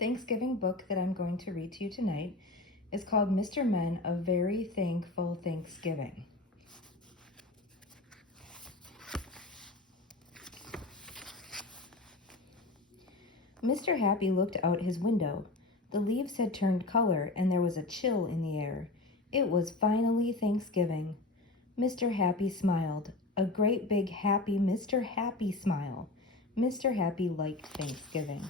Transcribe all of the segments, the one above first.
Thanksgiving book that I'm going to read to you tonight is called Mr. Men, A Very Thankful Thanksgiving. Mr. Happy looked out his window. The leaves had turned color and there was a chill in the air. It was finally Thanksgiving. Mr. Happy smiled, a great big happy Mr. Happy smile. Mr. Happy liked Thanksgiving.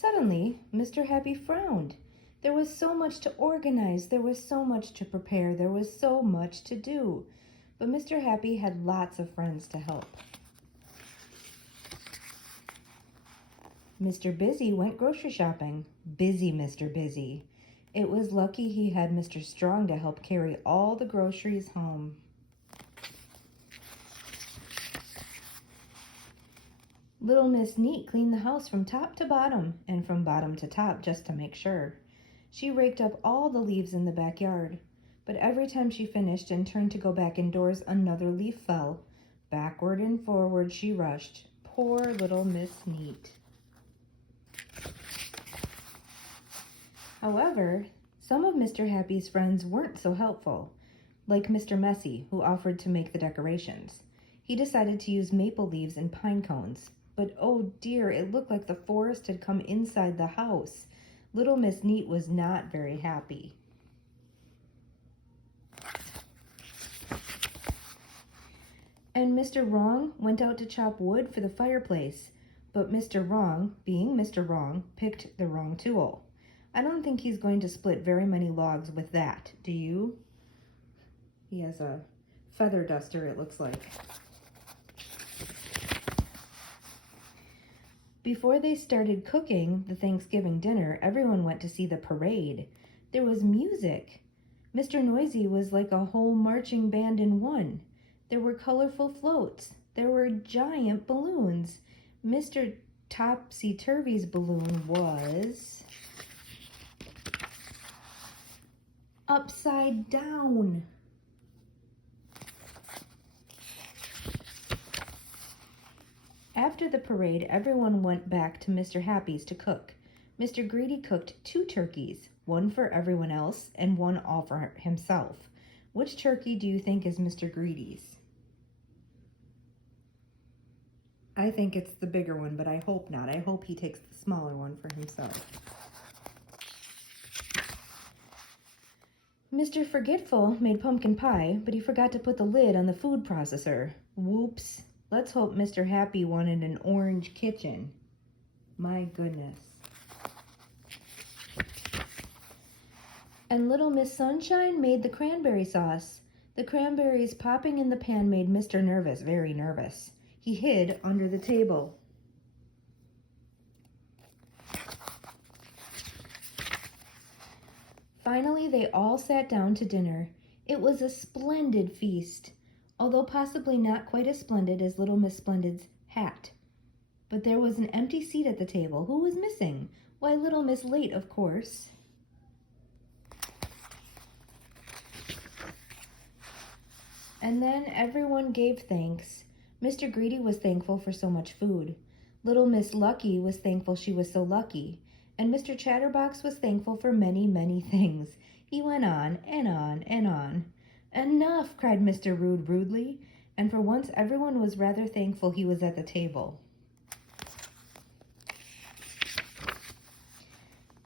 Suddenly, Mr. Happy frowned. There was so much to organize, there was so much to prepare, there was so much to do. But Mr. Happy had lots of friends to help. Mr. Busy went grocery shopping. Busy Mr. Busy. It was lucky he had Mr. Strong to help carry all the groceries home. Little Miss Neat cleaned the house from top to bottom and from bottom to top just to make sure. She raked up all the leaves in the backyard, but every time she finished and turned to go back indoors, another leaf fell. Backward and forward she rushed. Poor little Miss Neat. However, some of Mr. Happy's friends weren't so helpful, like Mr. Messi, who offered to make the decorations. He decided to use maple leaves and pine cones, but oh dear, it looked like the forest had come inside the house. Little Miss Neat was not very happy. And Mr. Wrong went out to chop wood for the fireplace, but Mr. Wrong, being Mr. Wrong, picked the wrong tool. I don't think he's going to split very many logs with that, do you? He has a feather duster, it looks like. Before they started cooking the Thanksgiving dinner, everyone went to see the parade. There was music. Mr. Noisy was like a whole marching band in one. There were colorful floats. There were giant balloons. Mr. Topsy-Turvy's balloon was upside down. After the parade, everyone went back to Mr. Happy's to cook. Mr. Greedy cooked 2 turkeys, one for everyone else and one all for himself. Which turkey do you think is Mr. Greedy's? I think it's the bigger one, but I hope not. I hope he takes the smaller one for himself. Mr. Forgetful made pumpkin pie, but he forgot to put the lid on the food processor. Whoops. Let's hope Mr. Happy wanted an orange kitchen. My goodness. And Little Miss Sunshine made the cranberry sauce. The cranberries popping in the pan made Mr. Nervous very nervous. He hid under the table. Finally, they all sat down to dinner. It was a splendid feast, although possibly not quite as splendid as Little Miss Splendid's hat. But there was an empty seat at the table. Who was missing? Why, Little Miss Late, of course. And then everyone gave thanks. Mr. Greedy was thankful for so much food. Little Miss Lucky was thankful she was so lucky. And Mr. Chatterbox was thankful for many, many things. He went on and on and on. Enough, cried Mr. Rude rudely, and for once everyone was rather thankful he was at the table.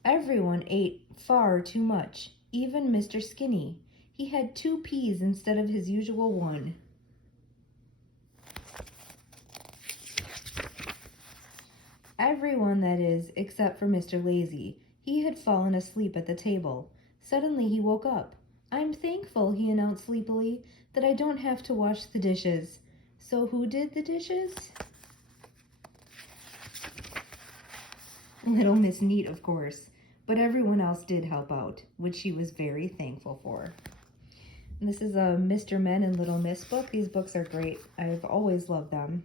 Everyone ate far too much, even Mr. Skinny. He had 2 peas instead of his usual 1. Everyone, that is, except for Mr. Lazy. He had fallen asleep at the table. Suddenly he woke up. I'm thankful, he announced sleepily, that I don't have to wash the dishes. So who did the dishes? Little Miss Neat, of course, but everyone else did help out, which she was very thankful for. And this is a Mr. Men and Little Miss book. These books are great. I've always loved them.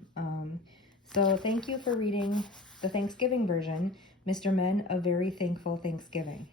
So thank you for reading the Thanksgiving version, Mr. Men, A Very Thankful Thanksgiving.